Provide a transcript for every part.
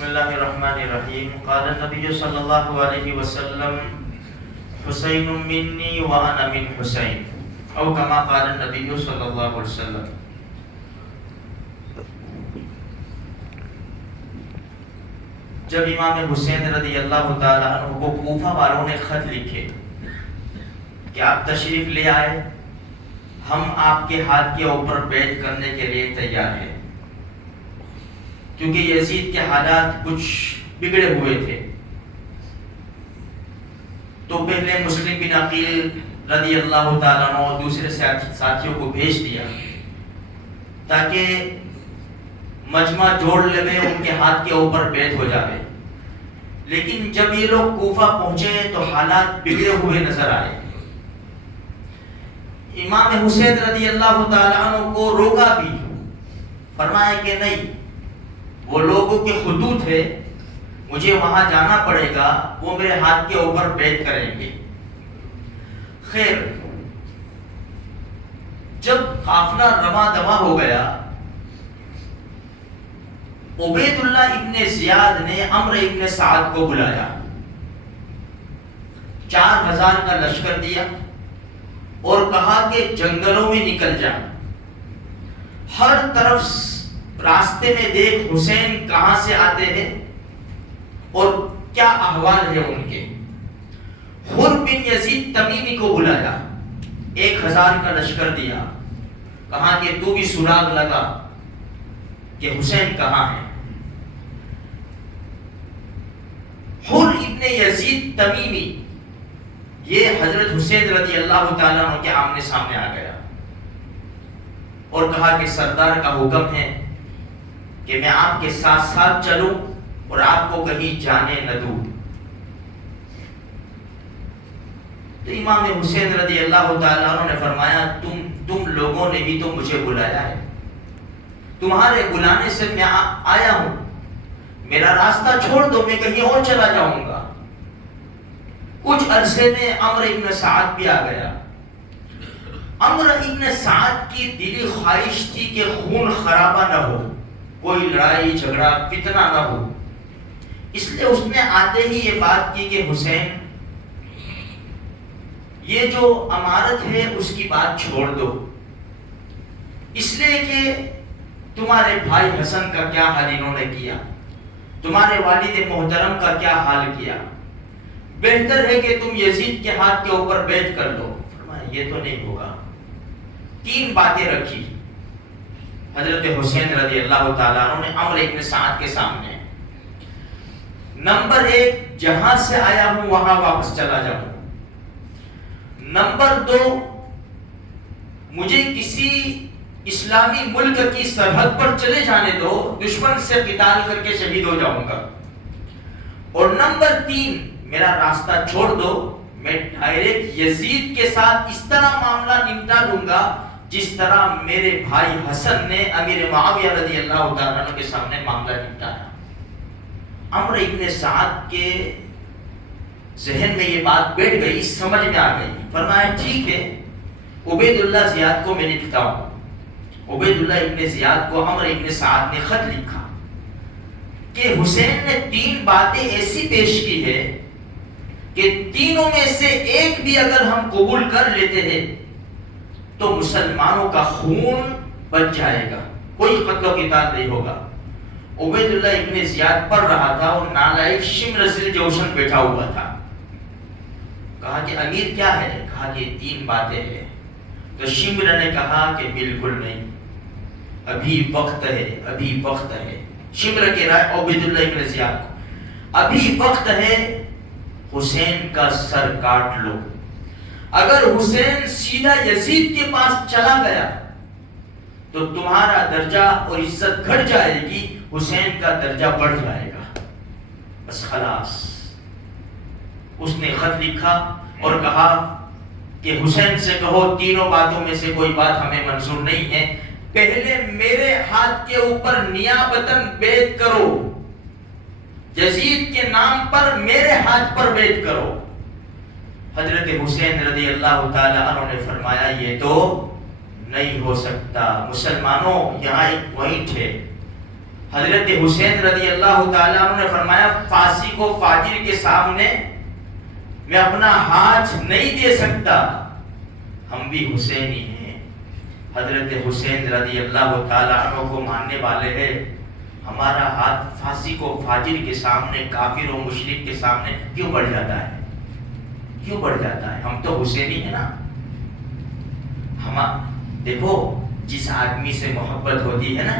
بسم اللہ الرحمن الرحیم. قال النبی صلی اللہ علیہ وسلم حسین منی وانا من حسین او کما قال النبی صلی اللہ علیہ وسلم. جب امام حسین رضی اللہ تعالیٰ عنہ کو کوفہ والوں نے خط لکھے کہ آپ تشریف لے آئے، ہم آپ کے ہاتھ کے اوپر بیعت کرنے کے لیے تیار ہیں، کیونکہ یزید کے حالات کچھ بگڑے ہوئے تھے. تو پہلے مسلم بن عقیل رضی اللہ تعالیٰ عنہ دوسرے ساتھیوں کو بھیج دیا تاکہ مجمع جوڑ لے، ان کے ہاتھ کے اوپر بیعت ہو جائے. لیکن جب یہ لوگ کوفہ پہنچے تو حالات بگڑے ہوئے نظر آئے. امام حسین رضی اللہ تعالیٰ عنہ کو روکا بھی، فرمایا کہ نہیں، وہ لوگوں کے خطوط ہے، مجھے وہاں جانا پڑے گا، وہ میرے ہاتھ کے اوپر بیعت کریں گے. خیر، جب قافلہ رواں دواں ہو گیا، عبید اللہ ابن زیاد نے عمرو ابن سعد کو بلایا، 4000 کا لشکر دیا اور کہا کہ جنگلوں میں نکل جا، ہر طرف راستے میں دیکھ حسین کہاں سے آتے ہیں اور کیا احوال ہے ان کے. حر بن یزید تمیمی کو بلایا، 1000 کا لشکر دیا، کہا کہ تو بھی سراغ لگا کہ حسین کہاں ہے. حر ابن یزید تمیمی یہ حضرت حسین رضی اللہ تعالیٰ عنہ کے آمنے سامنے آ گیا اور کہا کہ سردار کا حکم ہے کہ میں آپ کے ساتھ ساتھ چلوں اور آپ کو کہیں جانے نہ دوں. تو امام حسین رضی اللہ تعالیٰ عنہ نے فرمایا تم لوگوں نے بھی تو مجھے بلایا ہے، تمہارے بلانے سے میں آیا ہوں، میرا راستہ چھوڑ دو، میں کہیں اور چلا جاؤں گا. کچھ عرصے میں عمرو ابن سعد بھی آ گیا. عمرو ابن سعد کی دلی خواہش تھی کہ خون خرابہ نہ ہو، کوئی لڑائی جھگڑا فتنہ نہ ہو، اس لیے اس نے آتے ہی یہ بات کی کہ حسین، یہ جو امارت ہے اس کی بات چھوڑ دو، اس لیے کہ تمہارے بھائی حسن کا کیا حال انہوں نے کیا، تمہارے والد محترم کا کیا حال کیا، بہتر ہے کہ تم یزید کے ہاتھ کے اوپر بیعت کر لو. فرمایا یہ تو نہیں ہوگا. 3 باتیں رکھی حضرت حسین رضی اللہ تعالیٰ عنہ نے عمرو ابن سعد کے سامنے. نمبر 1، جہاں سے آیا ہوں وہاں واپس چلا جاؤں. نمبر 2، مجھے کسی اسلامی ملک کی سرحد پر چلے جانے دو، دشمن سے قتال کر کے شہید ہو جاؤں گا. اور نمبر 3، میرا راستہ چھوڑ دو، میں ڈائریکٹ یزید کے ساتھ اس طرح معاملہ نمٹا لوں گا جس طرح میرے بھائی حسن نے امیر معاویہ رضی اللہ تعالیٰ عنہ کے سامنے معاملہ نمٹایا. عمرو ابن سعد کے ذہن میں یہ بات بیٹھ گئی، سمجھ میں آ گئی. فرمایا ٹھیک ہے، عبید اللہ زیاد کو میں لکھتا ہوں. عبید اللہ ابن زیاد کو عمرو ابن سعد نے خط لکھا کہ حسین نے 3 باتیں ایسی پیش کی ہے کہ تینوں میں سے ایک بھی اگر ہم قبول کر لیتے ہیں تو مسلمانوں کا خون بچ جائے گا، کوئی قتل و قتال نہیں ہوگا. عبید اللہ ابن زیاد پڑھ رہا تھا اور نالائق شمر ذی جوشن بیٹھا ہوا تھا. کہا کہ امیر کیا ہے؟ کہا کہ 3 باتیں ہیں. تو شمر نے کہا کہ بالکل نہیں، ابھی وقت ہے، ابھی وقت ہے. شمر کہہ رہا ہے عبید اللہ ابن زیاد کو، ابھی وقت ہے، حسین کا سر کاٹ لو. اگر حسین سیدھا یزید کے پاس چلا گیا تو تمہارا درجہ اور عزت گھٹ جائے گی، حسین کا درجہ بڑھ جائے گا. بس خلاص. اس نے خط لکھا اور کہا کہ حسین سے کہو 3 باتوں میں سے کوئی بات ہمیں منظور نہیں ہے، پہلے میرے ہاتھ کے اوپر نیابتاً بیعت کرو، یزید کے نام پر میرے ہاتھ پر بیعت کرو. حضرت حسین رضی اللہ تعالیٰ عنہ نے فرمایا یہ تو نہیں ہو سکتا. مسلمانوں، یہاں ایک پوائنٹ ہے، حضرت حسین رضی اللہ تعالیٰ عنہ نے فرمایا فاسق و فاجر کے سامنے میں اپنا ہاتھ نہیں دے سکتا، ہم بھی حسینی ہیں۔ حضرت حسین رضی اللہ تعالیٰ عنہ کو ماننے والے ہیں، ہمارا ہاتھ فاسق و فاجر کے سامنے، کافر و مشرک کے سامنے کیوں بڑھ جاتا ہے؟ کیوں بڑھ جاتا ہے؟ ہم تو حسینی ہیں نا۔ دیکھو جس آدمی سے محبت ہوتی ہے نا،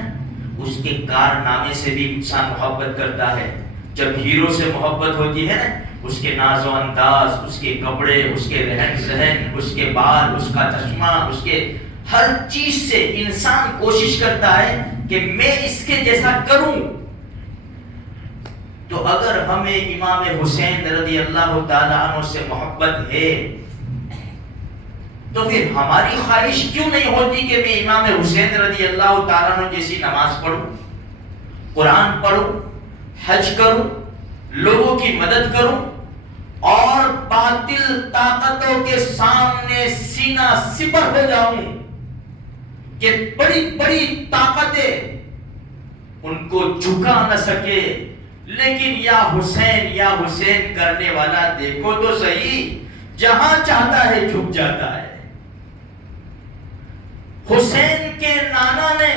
اس کے کارنامے سے بھی انسان محبت کرتا ہے۔ جب ہیرو سے محبت ہوتی ہے نا، اس کے ناز و انداز، اس کے کپڑے، اس کے رہن سہن، اس کے بال، اس کا چشمہ، اس کے ہر چیز سے انسان کوشش کرتا ہے کہ میں اس کے جیسا کروں۔ تو اگر ہمیں امام حسین رضی اللہ تعالیٰ عنہ سے محبت ہے تو پھر ہماری خواہش کیوں نہیں ہوتی کہ میں امام حسین رضی اللہ تعالیٰ عنہ جیسی نماز پڑھوں، قرآن پڑھوں، حج کروں، لوگوں کی مدد کروں اور باطل طاقتوں کے سامنے سینہ سپر ہو جاؤں کہ بڑی بڑی طاقتیں ان کو جھکا نہ سکے، لیکن یا حسین کرنے والا دیکھو تو صحیح، جہاں چاہتا ہے جھک جاتا ہے۔ حسین کے نانا نے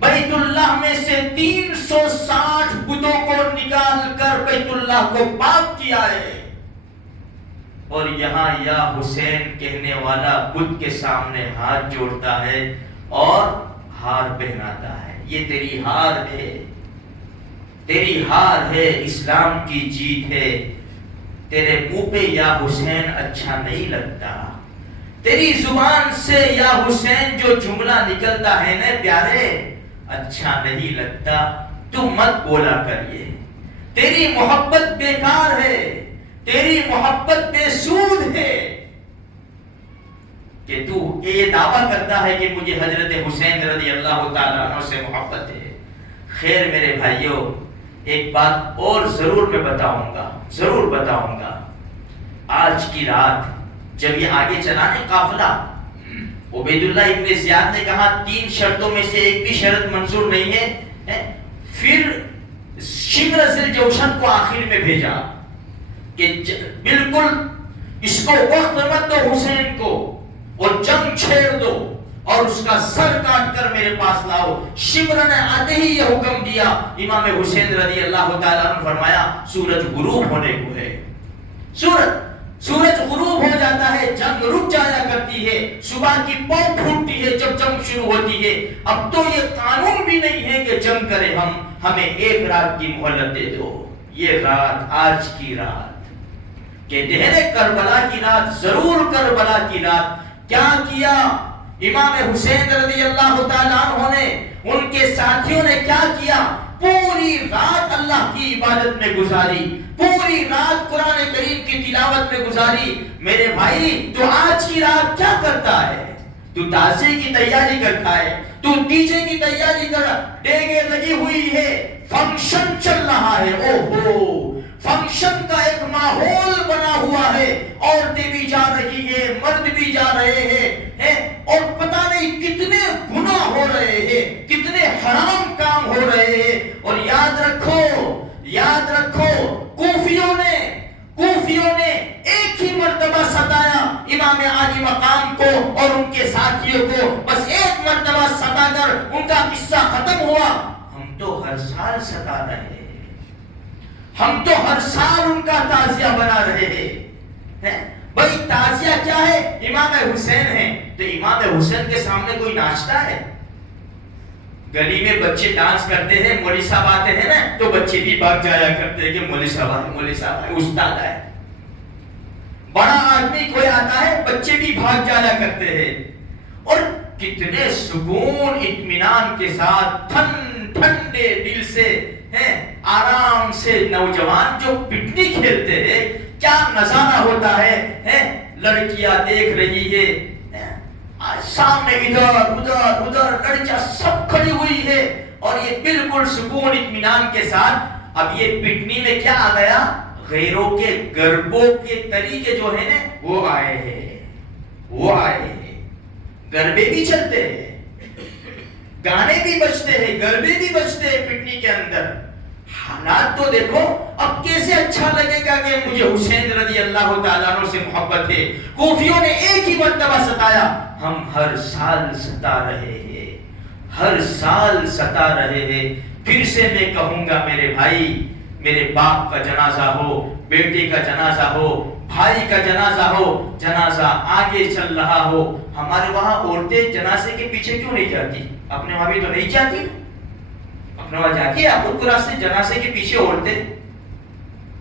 بیت اللہ میں سے 360 بتوں کو نکال کر بیت اللہ کو پاک کیا ہے، اور یہاں یا حسین کہنے والا بت کے سامنے ہاتھ جوڑتا ہے اور ہار پہناتا ہے۔ یہ تیری ہار ہے، تیری ہار ہے، اسلام کی جیت ہے۔ تیرے منہ پہ یا حسین اچھا نہیں لگتا، تیری زبان سے یا حسین جو جملہ نکلتا ہے نا پیارے اچھا نہیں لگتا، تو مت بولا کریے۔ تیری محبت بیکار ہے، تیری محبت بے سود ہے کہ تو یہ دعویٰ کرتا ہے کہ مجھے حضرت حسین رضی اللہ تعالیٰ عنہ سے محبت ہے۔ خیر میرے بھائیوں، ایک بات اور ضرور میں بتاؤں گا۔ آج کی رات جب یہ آگے چلانے قافلہ، عبید اللہ ابن زیاد نے کہا 3 شرطوں میں سے ایک بھی شرط منظور نہیں ہے، پھر شمر ذی جوشن کو آخر میں بھیجا کہ بالکل اس کو وقت مت دو حسین کو، اور جنگ چھیڑ دو اور اس کا سر کاٹ کر میرے پاس لاؤ۔ شمر نے آتے ہی یہ حکم دیا، امام حسین رضی اللہ تعالیٰ عنہ فرمایا سورج غروب ہونے کو ہے۔ سورج غروب ہو جاتا ہے، جنگ رک جایا کرتی ہے، صبح کی پاؤ پھوٹتی ہے جب جنگ شروع ہوتی ہے۔ اب تو یہ قانون بھی نہیں ہے کہ جنگ کرے، ہمیں 1 رات کی مہلت دے دو۔ یہ رات، آج کی رات کہتے ہیں کربلا کی رات، ضرور کربلا کی رات۔ کیا کیا امام حسین رضی اللہ تعالیٰ عنہ نے، ان کے ساتھیوں نے کیا کیا؟ پوری رات اللہ کی عبادت میں گزاری، پوری رات قرآن کریم کی تلاوت میں گزاری۔ میرے بھائی تو آج کی رات کیا کرتا ہے؟ تو تعزیے کی تیاری کرتا ہے، تو ڈی جے کی تیاری کر، ڈیگے لگی ہوئی ہے، فنکشن چل رہا ہے، اوہو فنکشن کا ایک ماحول بنا ہوا ہے، عورتیں بھی جا رہی ہے، مرد بھی جا رہے ہیں، اور پتہ نہیں کتنے گناہ ہو رہے ہیں، کتنے حرام کام ہو رہے ہیں۔ اور یاد رکھو کوفیوں نے ایک ہی مرتبہ ستایا امام عالی مقام کو اور ان کے ساتھیوں کو، بس ایک مرتبہ ستا کر ان کا قصہ ختم ہوا۔ ہم تو ہر سال ستا رہے ہیں، ہم تو ہر سال ان کا تعزیہ بنا رہے ہیں۔ بھائی تعزیہ کیا ہے؟ امام حسین ہے، تو امام حسین کے سامنے کوئی ناچتا ہے؟ گلی میں بچے ڈانس کرتے ہیں، مولوی صاحب آتے ہیں نا تو بچے بھی بھاگ جایا کرتے ہیں کہ مولوی صاحب ہے، استاد ہے۔ بڑا آدمی کوئی آتا ہے، بچے بھی بھاگ جایا کرتے ہیں، اور کتنے سکون اطمینان کے ساتھ ٹھنڈے دل سے آرام سے نوجوان جو پٹنی کھیلتے ہیں، کیا نظارہ ہوتا ہے۔ لڑکیاں دیکھ رہی ہے، سامنے ادھر لڑکیاں سب کھڑی ہوئی ہے، اور یہ بالکل سکون اطمینان کے ساتھ۔ اب یہ پٹنی میں کیا آ گیا؟ غیروں کے گربوں کے طریقے جو ہے نا وہ آئے ہیں، گربے بھی چلتے ہیں، گانے بھی بجتے ہیں، گربے بھی بجتے ہیں پٹنی کے اندر. حالات تو دیکھو اب کیسے اچھا لگے گا کہ مجھے حسین رضی اللہ تعالیٰ عنہ سے محبت ہے. کوفیوں نے ایک ہی مرتبہ ستایا، ہم ہر سال ستا رہے ہیں، ہر سال ستا رہے ہیں. پھر سے میں کہوں گا میرے بھائی، میرے باپ کا جنازہ ہو، بیٹے کا جنازہ ہو، بھائی کا جنازہ ہو، جنازہ آگے چل رہا ہو، ہمارے وہاں عورتیں جنازے کے پیچھے کیوں نہیں جاتی؟ اپنے وہاں بھی تو نہیں جاتی، اپنے وہاں جاتی ہے آپ سے جنازے کے پیچھے عورتیں،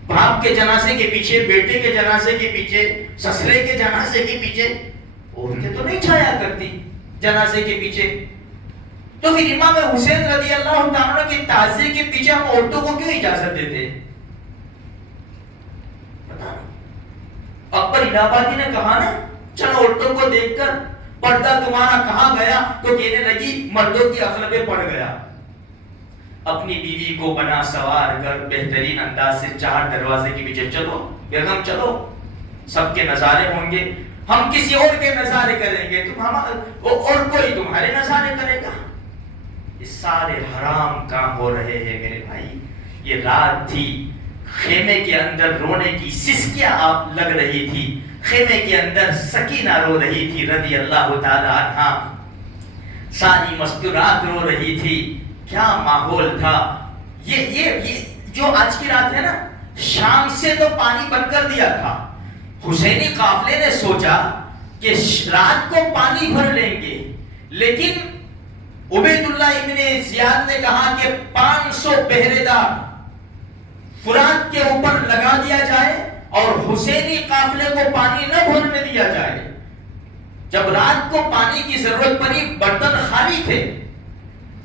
باپ کے جنازے کے پیچھے، بیٹے کے جنازے کے پیچھے، سسرے کے جنازے کے پیچھے عورتیں تو نہیں جایا کرتی جنازے کے پیچھے. تو پھر امام حسین رضی اللہ تعالیٰ کے تعزیے کے پیچھے ہم عورتوں کو کیوں اجازت دیتے؟ اکبر الہ آبادی نے کہا نا، چل عورتوں کو دیکھ کر پردہ تمہارا کہاں گیا؟ تو کہنے لگی مردوں کی عقل پہ پڑ گیا. اپنی بیوی کو بنا سوار کر بہترین انداز سے 4 دروازے کے پیچھے چلو بیگم چلو، سب کے نظارے ہوں گے، ہم کسی اور کے نظارے کریں گے، اور کوئی تمہارے نظارے کرے گا. یہ سارے حرام کام ہو رہے ہیں میرے بھائی. یہ رات تھی، خیمے کے اندر رونے کی سسکیاں آپ لگ رہی تھی، خیمے کے اندر سکینہ رو رہی تھی رضی اللہ تعالی عنہا، ساری مستورات رو رہی تھی. کیا ماحول تھا. یہ جو آج کی رات ہے نا، شام سے تو پانی بند کر دیا تھا. حسینی قافلے نے سوچا کہ رات کو پانی بھر لیں گے، لیکن عبید اللہ ابن زیاد نے کہا کہ 500 پہرے دار فرات کے اوپر لگا دیا جائے اور حسینی قافلے کو پانی نہ بھرنے دیا جائے. جب رات کو پانی کی ضرورت پڑی، برتن خالی تھے،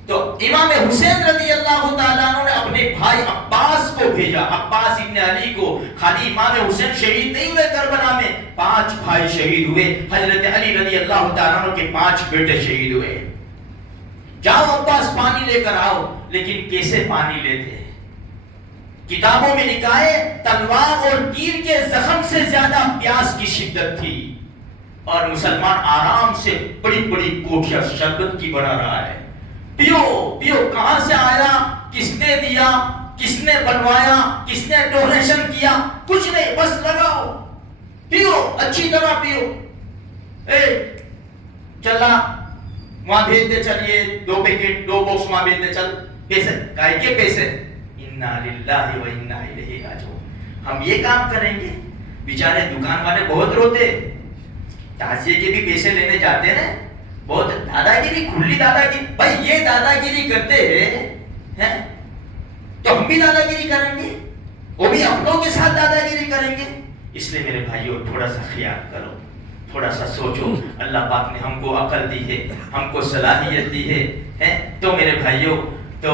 تو امام حسین رضی اللہ تعالیٰ عنہ نے اپنے بھائی عباس کو بھیجا، عباس ابن علی کو. خالی امام حسین شہید نہیں ہوئے کربلا میں، 5 بھائی شہید ہوئے. حضرت علی رضی اللہ تعالیٰ عنہ کے 5 بیٹے شہید ہوئے. جاؤ عباس پانی لے کر آؤ. لیکن کیسے پانی لیتے؟ کتابوں میں لکھا ہے تلوار اور تیر کے زخم سے زیادہ پیاس کی شدت تھی، اور مسلمان آرام سے بڑی بڑی کوٹھیاں شربت کی بنا رہا ہے. پیو پیو، کہاں سے آیا، کس نے دیا، کس نے بنوایا، کس نے ڈونیشن کیا، کچھ نہیں، بس لگاؤ پیو، اچھی طرح پیو. چلا وہاں بھیجتے چلیے 2 پیکٹ 2 باکس وہاں بھیجتے چل. پیسے کائے کے پیسے؟ انا للہ و انا الیہ راجعون. ہم یہ کام کریں گے؟ بیچارے دکان والے بہت روتے، تعزیے کے بھی پیسے لینے جاتے ہیں، بہت دادا گیری، کھلی دادا گیری. بھائی یہ دادا گیری کرتے ہیں تو ہم بھی دادا گیری کریں گے، وہ بھی اپنوں کے ساتھ دادا گیری کریں گے. اس لیے میرے بھائیوں تھوڑا سا خیال کرو، تھوڑا سا سوچو. اللہ پاک نے ہم کو عقل دی ہے، ہم کو صلاحیت دی ہے. تو میرے بھائیوں، تو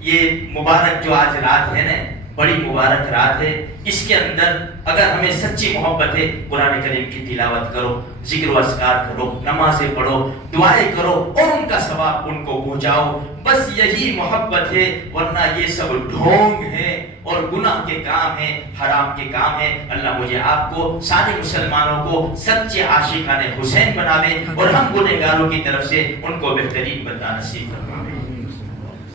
یہ مبارک جو آج رات ہے نا، بڑی مبارک رات ہے. اس کے اندر اگر ہمیں سچی محبت ہے، قرآن کریم کی تلاوت کرو، ذکر و اذکار کرو، نمازیں پڑھو، دعائیں کرو، اور ان کا ثواب ان کو پہنچاؤ. بس یہی محبت ہے، ورنہ یہ سب ڈھونگ ہے اور گناہ کے کام ہیں، حرام کے کام ہیں. اللہ مجھے آپ کو، سارے مسلمانوں کو سچے عاشقان حسین بناوے، اور ہم گنہگاروں کی طرف سے ان کو بہترین بندہ نصیب کرے.